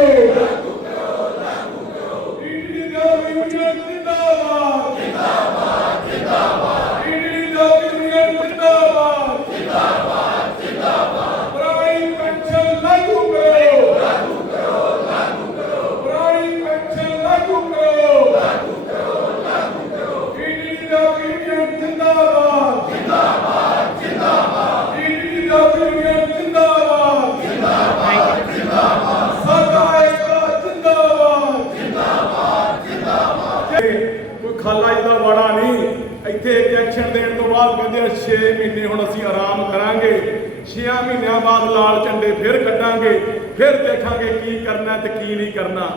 Amen. ਕਹਿੰਦੇ ਆ 6 ਮਹੀਨੇ ਹੁਣ ਅਸੀਂ ਆਰਾਮ ਕਰਾਂਗੇ। 6 ਮਹੀਨਿਆਂ ਬਾਅਦ ਲਾਲ ਝੰਡੇ ਫਿਰ ਕੱਢਾਂਗੇ। ਫਿਰ ਦੇਖਾਂਗੇ ਕੀ ਕਰਨਾ ਤੇ ਕੀ ਨਹੀਂ ਕਰਨਾ।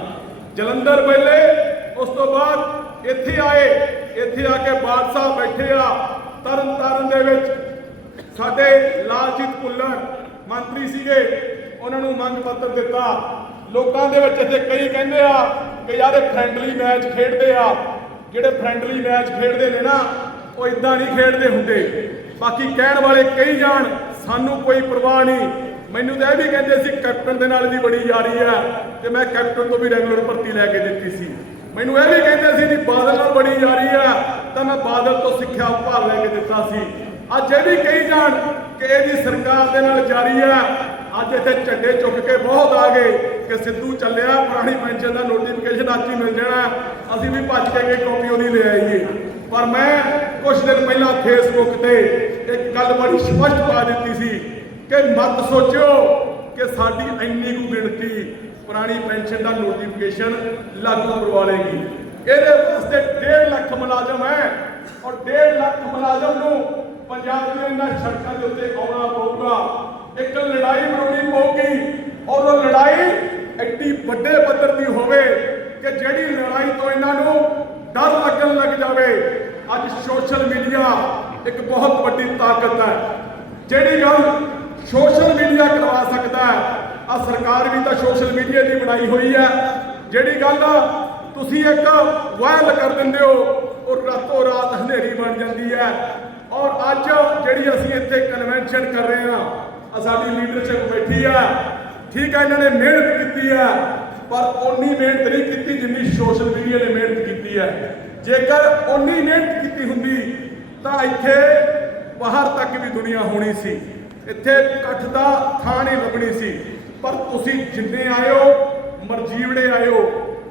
ਜਲੰਧਰ ਵੇਲੇ ਉਸ ਤੋਂ ਬਾਅਦ ਇੱਥੇ ਆਏ। ਇੱਥੇ ਆ ਕੇ ਬਾਦਸ਼ਾਹ ਬੈਠੇ ਆ। ਤਰਨ ਤਾਰਨ ਦੇ ਵਿੱਚ ਸਾਡੇ ਲਾਲਜੀਤ ਭੁੱਲਰ ਮੰਤਰੀ ਸੀਗੇ। ਉਹਨਾਂ ਨੂੰ ਮੰਗ ਪੱਤਰ ਦਿੱਤਾ। ਲੋਕਾਂ ਦੇ ਵਿੱਚ ਇੱਥੇ ਕਈ ਕਹਿੰਦੇ ਆ ਕਿ ਯਾਰ ਇਹ ਫ੍ਰੈਂਡਲੀ ਮੈਚ ਖੇਡਦੇ ਆ। ਜਿਹੜੇ ਫ੍ਰੈਂਡਲੀ ਮੈਚ ਖੇਡਦੇ ਨੇ ਨਾ ਉਹ ਇਦਾਂ ਨਹੀਂ ਖੇਡਦੇ ਹੁੰਦੇ। ਬਾਕੀ ਕਹਿਣ ਵਾਲੇ ਕਈ ਜਾਣ, ਸਾਨੂੰ ਕੋਈ ਪਰਵਾਹ ਨਹੀਂ। ਮੈਨੂੰ ਤਾਂ ਇਹ ਵੀ ਕਹਿੰਦੇ ਸੀ, ਕੈਪਟਨ ਦੇ ਨਾਲ ਦੀ ਬੜੀ ਯਾਰੀ ਆ ਤੇ ਮੈਂ ਕੈਪਟਨ ਤੋਂ ਵੀ ਰੈਗੂਲਰ ਭਰਤੀ ਲੈ ਕੇ ਦਿੱਤੀ ਸੀ। ਮੈਨੂੰ ਇਹ ਵੀ ਕਹਿੰਦੇ ਸੀ ਜੀ, ਬਾਦਲ ਨਾਲ ਬੜੀ ਯਾਰੀ ਆ, ਤਾਂ ਮੈਂ ਬਾਦਲ ਤੋਂ ਸਿੱਖਿਆ ਉਪਹਾਰ ਲੈ ਕੇ ਦਿੱਤਾ ਸੀ। ਅੱਜ ਇਹ ਵੀ ਕਹੀ ਜਾਣ ਕਿ ਇਹਦੀ ਸਰਕਾਰ ਦੇ ਨਾਲ ਜਾਰੀ ਆ। ਅੱਜ ਇੱਥੇ ਝੰਡੇ ਚੁੱਕ ਕੇ ਬਹੁਤ ਆ ਗਏ ਕਿ ਸਿੱਧੂ ਚੱਲਿਆ, ਪੁਰਾਣੀ ਪੈਨਸ਼ਨ ਦਾ ਨੋਟੀਫਿਕੇਸ਼ਨ ਅੱਜ ਹੀ ਮਿਲ ਜਾਣਾ। ਅਸੀਂ ਵੀ ਭੱਜ ਕੇ ਗਏ ਕਾਪੀ ਉਹਦੀ ਲੈ ਆਈਏ। ਪਰ ਮੈਂ ਕੁਝ ਦਿਨ ਪਹਿਲਾਂ ਫੇਸਬੁੱਕ ਤੇ ਇੱਕ ਗੱਲ ਬੜੀ ਸਪਸ਼ਟ ਪਾ ਦਿੱਤੀ ਸੀ ਕਿ ਮਤ ਸੋਚਿਓ ਕਿ ਸਾਡੀ ਇੰਨੀ ਕੁ ਗਿਣਤੀ ਪੁਰਾਣੀ ਪੈਨਸ਼ਨ ਦਾ ਨੋਟੀਫਿਕੇਸ਼ਨ ਲਾਗੂ ਕਰਵਾ ਲੇਗੀ ਇਹਦੇ ਵਾਸਤੇ 1.5 ਲੱਖ ਮੁਲਾਜ਼ਮ ਹੈ ਔਰ 1.5 ਲੱਖ ਮੁਲਾਜ਼ਮ ਨੂੰ ਪੰਜਾਬ ਦੀਆਂ ਇਹਨਾਂ ਸੜਕਾਂ ਦੇ ਉੱਤੇ ਆਉਣਾ ਪਊਗਾ। ਇੱਕ ਲੜਾਈ ਬਣਾਉਣੀ ਪਊਗੀ ਔਰ ਉਹ ਲੜਾਈ ਐਡੀ ਵੱਡੇ ਪੱਧਰ ਦੀ ਹੋਵੇ ਕਿ ਜਿਹੜੀ ਲੜਾਈ ਤੋਂ ਇਹਨਾਂ ਨੂੰ ਡਰ ਲੱਗਣ ਲੱਗ ਜਾਵੇ। ਅੱਜ ਸੋਸ਼ਲ ਮੀਡੀਆ ਇੱਕ ਬਹੁਤ ਵੱਡੀ ਤਾਕਤ ਹੈ। ਜਿਹੜੀ ਗੱਲ ਸੋਸ਼ਲ ਮੀਡੀਆ ਕਰਵਾ ਸਕਦਾ ਹੈ ਆ ਸਰਕਾਰ ਵੀ ਤਾਂ ਸੋਸ਼ਲ ਮੀਡੀਆ ਦੀ ਬਣਾਈ ਹੋਈ ਹੈ। ਜਿਹੜੀ ਗੱਲ ਤੁਸੀਂ ਇੱਕ ਵਾਇਰਲ ਕਰ ਦਿੰਦੇ ਹੋ, ਉਹ ਰਾਤੋਂ ਰਾਤ ਹਨੇਰੀ ਬਣ ਜਾਂਦੀ ਹੈ। ਔਰ ਅੱਜ ਜਿਹੜੀ ਅਸੀਂ ਇੱਥੇ ਕਨਵੈਨਸ਼ਨ ਕਰ ਰਹੇ ਹਾਂ ਆ ਸਾਡੀ ਲੀਡਰਸ਼ਿਪ ਬੈਠੀ ਆ ਠੀਕ ਹੈ, ਇਹਨਾਂ ਨੇ ਮਿਹਨਤ ਕੀਤੀ ਹੈ, ਪਰ ਓਨੀ ਮਿਹਨਤ ਨਹੀਂ ਕੀਤੀ ਜਿੰਨੀ ਸੋਸ਼ਲ ਮੀਡੀਆ ਨੇ ਮਿਹਨਤ ਕੀਤੀ ਹੈ। ਜੇਕਰ ਓਨੀ ਮਿਹਨਤ ਕੀਤੀ ਹੁੰਦੀ, ਤਾਂ ਇੱਥੇ ਬਾਹਰ ਤੱਕ ਵੀ ਦੁਨੀਆ ਹੋਣੀ ਸੀ। ਇੱਥੇ ਇਕੱਠ ਦਾ ਥਾਂ ਨਹੀਂ ਲੱਭਣੀ ਸੀ। ਪਰ ਤੁਸੀਂ ਜਿੰਨੇ ਆਇਓ ਮਰਜੀਵੜੇ ਆਇਓ,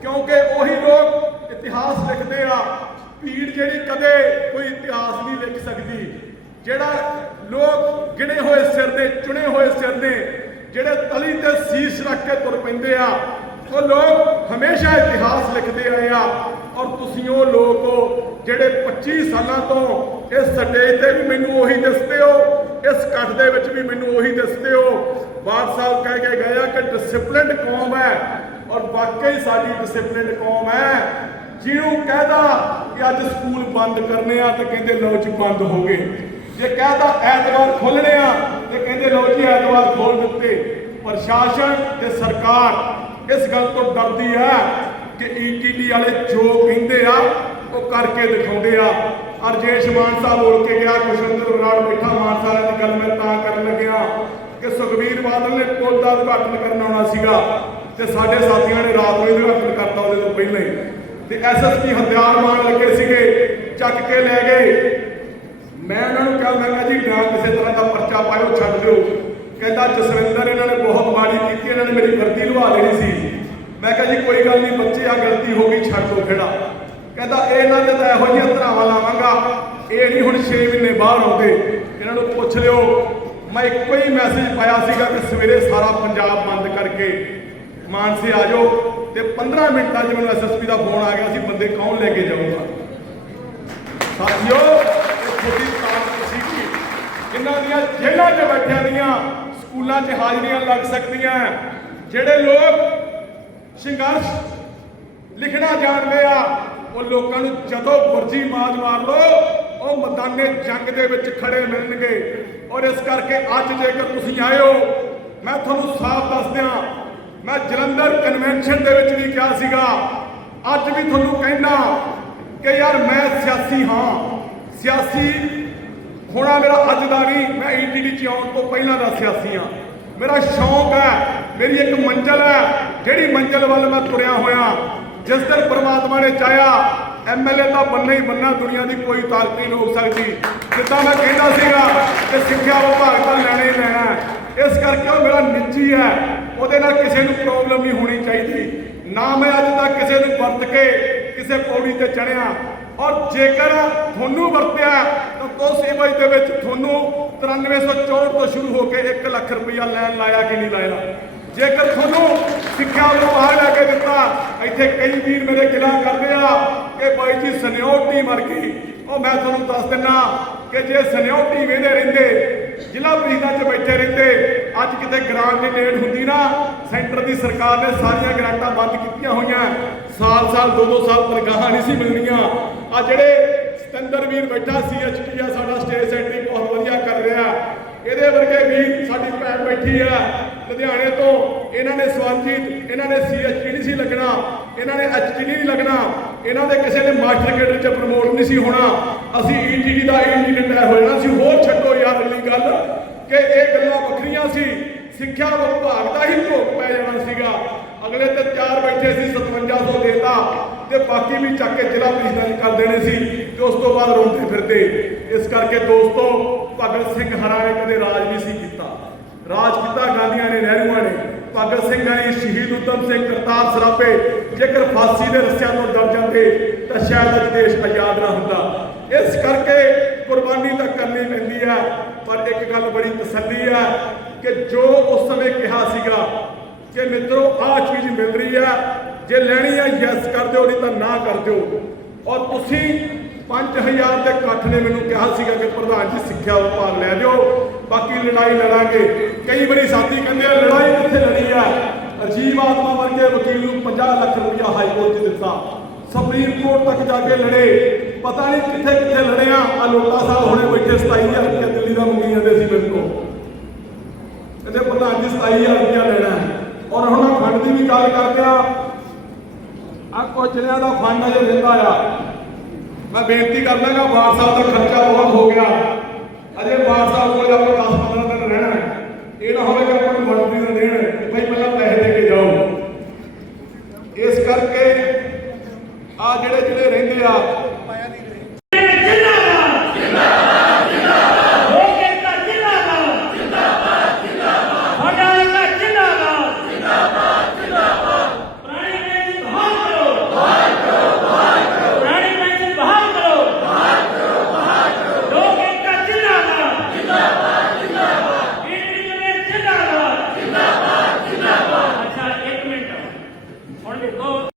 ਕਿਉਂਕਿ ਉਹੀ ਲੋਕ ਇਤਿਹਾਸ ਲਿਖਦੇ ਆ। ਭੀੜ ਜਿਹੜੀ ਕਦੇ ਕੋਈ ਇਤਿਹਾਸ ਨਹੀਂ ਲਿਖ ਸਕਦੀ। ਜਿਹੜਾ ਲੋਕ ਗਿਣੇ ਹੋਏ ਸਿਰ ਦੇ ਚੁਣੇ ਹੋਏ ਸਿਰ ਨੇ, ਜਿਹੜੇ ਤਲੀ ਤੇ ਸੀਸ ਰੱਖ ਕੇ ਤੁਰ ਪੈਂਦੇ ਆ ਉਹ ਲੋਕ ਹਮੇਸ਼ਾ ਇਤਿਹਾਸ ਲਿਖਦੇ ਆਏ ਆ ਔਰ ਤੁਸੀਂ ਉਹ ਲੋਕ ਹੋ ਜਿਹੜੇ 25 ਸਾਲਾਂ ਤੋਂ ਇਸ ਸਟੇਜ ਤੇ ਵੀ ਮੈਨੂੰ ਉਹੀ ਦਿਸਦੇ ਹੋ, ਇਸ ਇਕੱਠ ਦੇ ਵਿੱਚ ਵੀ ਮੈਨੂੰ ਉਹੀ ਦਿਸਦੇ ਹੋ। ਬਾਦ ਸਾਹਿਬ ਕਹਿ ਕੇ ਗਏ ਆ ਕਿ ਡਿਸਪਲਿਨਡ ਕੌਮ ਹੈ ਔਰ ਵਾਕਈ ਸਾਡੀ ਡਿਸਪਲਿਨਡ ਕੌਮ ਹੈ। ਜਿਹਨੂੰ ਕਹਦਾ ਕਿ ਅੱਜ ਸਕੂਲ ਬੰਦ ਕਰਨੇ ਆ ਤੇ ਕਹਿੰਦੇ ਲਓ ਜੀ ਬੰਦ ਹੋ ਗਏ। ਜੇ ਕਹਦਾ ਐਤਵਾਰ ਖੋਲਣੇ ਆ ਤੇ ਕਹਿੰਦੇ ਲੋ ਜੀ ਐਤਵਾਰ ਖੋਲ ਦਿੱਤੇ। ਪ੍ਰਸ਼ਾਸਨ ਤੇ ਸਰਕਾਰ ਇਸ ਗੱਲ ਤੋਂ ਡਰਦੀ ਹੈ ਕਿ ਈਟੀਟੀ ਵਾਲੇ ਜੋ ਕਹਿੰਦੇ ਆ, ਉਹ ਕਰਕੇ ਦਿਖਾਉਂਦੇ ਆ। ਅਰਜੇਸ਼ ਮਾਨ ਸਾਹਿਬ ਬੋਲ ਕੇ ਗਿਆ, ਕੁਸ਼ਿੰਦਰ ਬਰਾੜ ਬੈਠਾ ਮਾਨ ਸਾਹਿਬ ਦੀ ਗੱਲ ਮੈਂ ਤਾਂ ਕਰਨ ਲੱਗਿਆ ਕਿ ਸੁਖਬੀਰ ਬਾਦਲ ਨੇ ਪੁਲ ਦਾ ਉਦਘਾਟਨ ਕਰਨ ਆਉਣਾ ਸੀਗਾ ਤੇ ਸਾਡੇ ਸਾਥੀਆਂ ਨੇ ਰਾਤ ਨੂੰ ਹੀ ਉਦਘਾਟਨ ਕਰਤਾ ਉਹਦੇ ਤੋਂ ਪਹਿਲਾਂ ਹੀ। ਤੇ ਐਸਐਸਪੀ ਹਥਿਆਰ ਮਾਰਨ ਲੱਗੇ ਸੀਗੇ, ਚੱਕ ਕੇ ਲੈ ਗਏ। ਮੈਂ ਉਹਨਾਂ ਨੂੰ ਕਿਹਾ, ਮੈਂ ਕਿਹਾ ਜੀ ਨਾ ਕਿਸੇ ਤਰ੍ਹਾਂ ਦਾ ਪਰਚਾ ਪਾਇਓ, ਛੱਡ ਦਿਓ। ਕਹਿੰਦਾ, ਜਸਵਿੰਦਰ, ਇਹਨਾਂ ਨੇ ਬਹੁਤ ਮਾੜੀ ਕੀਤੀ, ਇਹਨਾਂ ਨੇ ਮੇਰੀ ਵਰਦੀ ਲਵਾ ਦੇਣੀ ਸੀ। ਮੈਂ ਕਿਹਾ ਜੀ, ਕੋਈ ਗੱਲ ਨਹੀਂ, ਬੱਚੇ ਆ, ਗਲਤੀ ਹੋ ਗਈ, ਛੱਡ ਦਿਓ ਖੇੜਾ। ਕਹਿੰਦਾ ਇਹਨਾਂ ਤੇ ਤਾਂ ਇਹੋ ਜਿਹੀਆਂ ਧਰਾਵਾਂ ਲਾਵਾਂਗਾ। ਇਹ ਨਹੀਂ ਹੁਣ 6 ਮਹੀਨੇ ਬਾਹਰ ਆਉਂਦੇ। ਇਹਨਾਂ ਨੂੰ ਪੁੱਛ ਲਿਓ। ਮੈਂ ਇੱਕੋ ਹੀ ਮੈਸੇਜ ਪਾਇਆ ਸੀਗਾ ਕਿ ਸਵੇਰੇ ਸਾਰਾ ਪੰਜਾਬ ਬੰਦ ਕਰਕੇ ਮਾਨਸੇ ਆ ਜਾਓ ਤੇ 15 ਮਿੰਟਾਂ 'ਚ ਮੈਨੂੰ ਐਸਐਸਪੀ ਦਾ ਫੋਨ ਆ ਗਿਆ ਸੀ, ਬੰਦੇ ਕੌਣ ਲੈ ਕੇ ਜਾਊਗਾ? ਸਾਥੀਓ, ਇਹ ਛੋਟੀ ਤਾਕਤ ਸੀਗੀ। ਜਿਨ੍ਹਾਂ ਦੀਆਂ ਜੇਲ੍ਹਾਂ 'ਚ ਬੈਠਿਆਂ ਦੀਆਂ ਸਕੂਲਾਂ 'ਚ ਹਾਜ਼ਰੀਆਂ ਲੱਗ ਸਕਦੀਆਂ। ਜਿਹੜੇ ਲੋਕ ਸੰਘਰਸ਼ ਲਿਖਣਾ ਜਾਣਦੇ ਆ, ਉਹ ਲੋਕਾਂ ਨੂੰ ਜਦੋਂ ਵਰਜੀ ਮਾਰ ਮਾਰ ਲੋ ਉਹ ਮੈਦਾਨੇ ਜੰਗ ਦੇ ਵਿੱਚ ਖੜੇ ਮਿਲਣਗੇ। ਔਰ ਇਸ ਕਰਕੇ ਅੱਜ ਜੇਕਰ ਤੁਸੀਂ ਆਏ ਹੋ ਮੈਂ ਤੁਹਾਨੂੰ ਸਾਫ਼ ਦੱਸ ਦਿਆਂ, ਮੈਂ ਜਲੰਧਰ ਕਨਵੈਨਸ਼ਨ ਦੇ ਵਿੱਚ ਵੀ ਕਿਹਾ ਸੀਗਾ। ਅੱਜ ਵੀ ਤੁਹਾਨੂੰ ਕਹਿਣਾ ਕਿ ਯਾਰ ਮੈਂ ਸਿਆਸੀ ਹਾਂ। ਸਿਆਸੀ ਹੋਣਾ ਮੇਰਾ ਅੱਜ ਦਾ ਨਹੀਂ, ਮੈਂ ਈਟੀਡੀ ਚ ਆਉਣ ਤੋਂ ਪਹਿਲਾਂ ਦਾ ਸਿਆਸੀ ਹਾਂ। ਮੇਰਾ ਸ਼ੌਂਕ ਹੈ, ਮੇਰੀ ਇੱਕ ਮੰਜ਼ਲ ਹੈ, ਜਿਹੜੀ ਮੰਜ਼ਲ ਵੱਲ ਮੈਂ ਤੁਰਿਆ ਹੋਇਆ। ਜਿਸ ਦਿਨ ਪ੍ਰਮਾਤਮਾ ਨੇ ਚਾਹਿਆ ਐਮਐਲਏ ਤਾਂ ਬੰਨਾ ਹੀ ਬੰਨਾ, ਦੁਨੀਆ ਦੀ ਕੋਈ ਤਾਕਤ ਨਹੀਂ ਰੋਕ ਸਕਦੀ। ਜਿੱਦਾਂ ਮੈਂ ਕਹਿੰਦਾ ਸੀਗਾ ਕਿ ਸਿੱਖਿਆ ਵਿਭਾਗ ਤਾਂ ਲੈਣਾ ਹੀ ਲੈਣਾ ਇਸ ਕਰਕੇ ਉਹ ਮੇਰਾ ਨਿੱਜੀ ਹੈ, ਉਹਦੇ ਨਾਲ ਕਿਸੇ ਨੂੰ ਪ੍ਰੋਬਲਮ ਨਹੀਂ ਹੋਣੀ ਚਾਹੀਦੀ। ਨਾ ਮੈਂ ਅੱਜ ਤੱਕ ਕਿਸੇ ਨੂੰ ਵਰਤ ਕੇ ਕਿਸੇ ਪੌੜੀ ਤੇ ਚੜਿਆ ਔਰ ਜੇਕਰ ਤੁਹਾਨੂੰ ਵਰਤਿਆ ਉਸ ਇਮੇਜ ਦੇ ਵਿੱਚ ਤੁਹਾਨੂੰ 9364 ਤੋਂ ਸ਼ੁਰੂ ਹੋ ਕੇ 1 ਲੱਖ ਰੁਪਇਆ ਲੈਣ ਲਾਇਆ ਕਿ ਨਹੀਂ ਲਾਇਆ? ਜੇਕਰ ਤੁਹਾਨੂੰ ਸਿੱਖਿਆ ਵਿਭਾਗ ਲੈ ਕੇ ਦਿੱਤਾ, ਇੱਥੇ ਕਈ ਵੀਰ ਮੇਰੇ ਗਿਲਾ ਕਰਦੇ ਆ ਕਿ ਬਾਈ ਜੀ ਸਨਿਓਰਟੀ ਮਰ ਗਈ। ਉਹ ਮੈਂ ਤੁਹਾਨੂੰ ਦੱਸ ਦਿੰਨਾ ਕਿ ਜੇ ਸਨਿਓਰਟੀ ਵੇਂਦੇ ਰਹਿੰਦੇ, ਜ਼ਿਲ੍ਹਾ ਪ੍ਰੀਸ਼ਦਾਂ 'ਚ ਬੈਠੇ ਰਹਿੰਦੇ, ਅੱਜ ਕਿਤੇ ਗ੍ਰਾਂਟ ਦੀ ਡੇਟ ਹੁੰਦੀ ਨਾ, ਸੈਂਟਰ ਦੀ ਸਰਕਾਰ ਨੇ ਸਾਰੀਆਂ ਗ੍ਰਾਂਟਾਂ ਬੰਦ ਕੀਤੀਆਂ ਹੋਈਆਂ। ਸਾਲ-ਸਾਲ ਦੋ ਦੋ ਸਾਲ ਤਨਖਾਹਾਂ ਨਹੀਂ ਸੀ ਮਿਲਣੀਆਂ। ਆ ਜਿਹੜੇ ਸਤੰਦਰ ਵੀਰ ਬੈਠਾ ਸੀ ਐਚਪੀ ਆ, ਸਾਡਾ ਸਟੇਜ ਸੈਂਟਰੀ ਬਹੁਤ ਵਧੀਆ ਕਰ ਰਿਹਾ। ਇਹਦੇ ਵਰਗੇ ਵੀਰ ਸਾਡੀ ਭੈਣ ਬੈਠੀ ਆ, ਲੁਧਿਆਣੇ ਤੋਂ। ਇਹਨਾਂ ਨੇ ਸਵਰਜੀਤ ਇਹਨਾਂ ਨੇ ਸੀਐਚਪੀ ਨਹੀਂ ਸੀ ਲੱਗਣਾ। ਇਹਨਾਂ ਨੇ ਐਚਪੀ ਨਹੀਂ ਲੱਗਣਾ। ਇਹਨਾਂ ਦੇ ਕਿਸੇ ਨੇ ਮਾਸਟਰ ਕੇਡਰ ਚ ਪ੍ਰਮੋਟ ਨਹੀਂ ਸੀ ਹੋਣਾ। ਅਸੀਂ ਈਟੀਡੀ ਦਾ ਇੰਜੀਨੀਅਰ ਤੈਅ ਹੋ ਜਾਣਾ ਸੀ। ਹੋਰ ਛੱਡੋ ਯਾਰ ਅਗਲੀ ਗੱਲ, ਕਿ ਇਹ ਗੱਲਾਂ ਵੱਖਰੀਆਂ ਸੀ। ਸਿੱਖਿਆ ਵਿਭਾਗ ਦਾ ਹੀ ਭੋਗ ਪੈ ਜਾਣਾ ਸੀਗਾ। ਅਗਲੇ ਤੇ ਚਾਰ ਬੈਠੇ ਸੀ 5700 ਦੇਤਾ। ਤੇ ਬਾਕੀ ਵੀ ਚੱਕ ਕੇ ਜ਼ਿਲ੍ਹਾ ਪ੍ਰੀਸ਼ਦਾਂ ਕਰ ਦੇਣੇ ਸੀ ਤੇ ਉਸ ਤੋਂ ਬਾਅਦ ਰੋਂਦੇ ਫਿਰਦੇ। ਇਸ ਕਰਕੇ ਦੋਸਤੋ, ਭਗਤ ਸਿੰਘ ਹਰਾਂ ਨੇ ਕਦੇ ਰਾਜ ਨਹੀਂ ਸੀ ਕੀਤਾ। ਰਾਜ ਕੀਤਾ ਗਾਂਧੀਆਂ ਨੇ, ਨਹਿਰੂਆਂ ਨੇ। ਭਗਤ ਸਿੰਘਾਂ ਨੇ ਸ਼ਹੀਦ ਉਦਮ ਸਿੰਘ ਕਰਤਾਰ ਸਰਾਭੇ ਜੇਕਰ ਫਾਂਸੀ ਦੇ ਰੱਸਿਆਂ ਤੋਂ ਡਰ ਜਾਂਦੇ, ਤਾਂ ਸ਼ਾਇਦ ਅੱਜ ਦੇਸ਼ ਆਜ਼ਾਦ ਨਾ ਹੁੰਦਾ। ਇਸ ਕਰਕੇ ਕੁਰਬਾਨੀ ਤਾਂ ਕਰਨੀ ਪੈਂਦੀ ਹੈ, ਪਰ ਇੱਕ ਗੱਲ ਬੜੀ ਤਸੱਲੀ ਹੈ ਕਿ ਜੋ ਉਸ ਸਮੇਂ ਕਿਹਾ ਸੀਗਾ ਕਿ ਮਿੱਤਰੋ, ਆਹ ਚੀਜ਼ ਮਿਲ ਰਹੀ ਹੈ ਜੇ ਲੈਣੀ ਹੈ ਯੈਸ ਕਰ ਦਿਓ, ਨਹੀਂ ਤਾਂ ਨਾ ਕਰ ਦਿਓ। ਔਰ ਤੁਸੀਂ 5000 ਦੇ ਇਕੱਠ ਨੇ ਮੈਨੂੰ ਕਿਹਾ ਸੀਗਾ ਕਿ ਪ੍ਰਧਾਨ ਜੀ ਸਿੱਖਿਆ ਵਿਭਾਗ ਲੈ ਦਿਓ ਬਾਕੀ ਲੜਾਈ ਲੜਾਂਗੇ। ਕਈ ਵਾਰੀ ਸਾਥੀ ਕਹਿੰਦੇ ਆ, ਲੜਾਈ ਕਿੱਥੇ ਲੜੀ ਆ? ਅਜੀਬ ਆਤਮਾ ਵਰਗੇ ਵਕੀਲ ਨੂੰ 50 ਲੱਖ ਰੁਪਇਆ ਹਾਈ ਕੋਰਟ 'ਚ ਦਿੱਤਾ। ਸੁਪਰੀਮ ਕੋਰਟ ਤੱਕ ਜਾ ਕੇ ਲੜੇ। ਪਤਾ ਨਹੀਂ ਕਿੱਥੇ ਕਿੱਥੇ ਲੜਿਆ ਆ। ਲੋਟਾ ਸਾਹਿਬ ਹੁਣੇ ਬੈਠੇ 27000 ਰੁਪਇਆ ਦਿੱਲੀ ਦਾ ਮੰਗੀ ਜਾਂਦੇ ਸੀ ਮੇਰੇ ਕੋਲ। ਕਹਿੰਦੇ, ਪ੍ਰਧਾਨ ਜੀ 27000 ਰੁਪਇਆ ਲੈਣਾ ਔਰ ਹੁਣ ਫੰਡ ਦੀ ਵੀ ਗੱਲ ਕਰਦੇ ਆ ਉਹ ਜ਼ਿਲ੍ਹਿਆਂ ਦਾ ਫੰਡ ਅਜੇ ਦਿੰਦਾ ਆ। ਮੈਂ ਬੇਨਤੀ ਕਰਦਾ ਕਿ ਬਾਦ ਦਾ ਖਰਚਾ ਬਹੁਤ ਹੋ ਗਿਆ। ਅਜੇ ਬਾਦ ਸਾਹਿਬ ਕੋਲ ਆਪਾਂ 10 15 ਦਿਨ ਰਹਿਣਾ ਹੈ, ਇਹ ਨਾ ਹੋਵੇ ਕਿ ਆਪਾਂ ਨੂੰ ਮੰਤਰੀ ਨੂੰ ਦੇਣ ਭਾਈ ਪਹਿਲਾਂ ਪੈਸੇ ਦੇ ਕੇ ਜਾਓ। ਇਸ ਕਰਕੇ ਆ ਜਿਹੜੇ ਜਿਹੜੇ ਰਹਿੰਦੇ ਆ